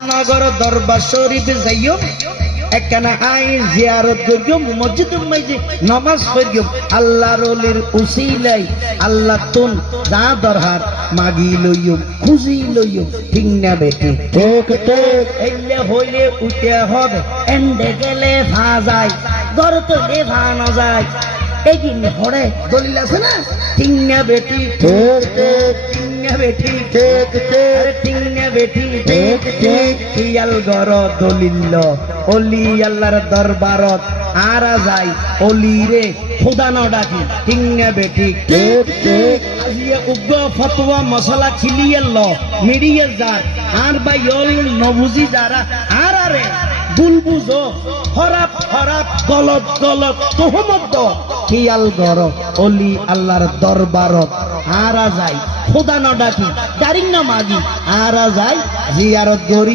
নগর দরবার শরীফ যাইও একখানা আই জিয়ারত করিও মসজিদের মাঝে নামাজ পড়িও আল্লাহর ওলির উসিলাই আল্লাহ তুন যা দরহার মাগি লইও খুঁজি লইও ঠিক না বেটি ঠিক ঠিক এলে হইলে উঠে হবে এন্ডে গেলে ভা যায় ঘর তো এ ভা না যায় এই দিন হরে দলিল আছে না ঠিক না বেটি ঠিক ঠিক বেটি ঠিক ঠিক বেটি ঠিক ঠিক ইয়াল গর দলিল অলি আল্লাহর দরবারত আরা যাই অলি রে খোদা ন ডাকি ঠিক বেটি ঠিক ঠিক আজিয়া উগ্র ফতোয়া মশলা খিলিয়েল মিডিয়ে যার আর বাই অল নবুজি যারা আর আরে বুলবুজো খরাপ খরাপ গলত গলত তোহমত খিয়াল গর অলি আল্লাহর দরবারত আরা যাই খোদা ন ডাকি দারিং না মাগি আরা যাই জিয়ারত গরি।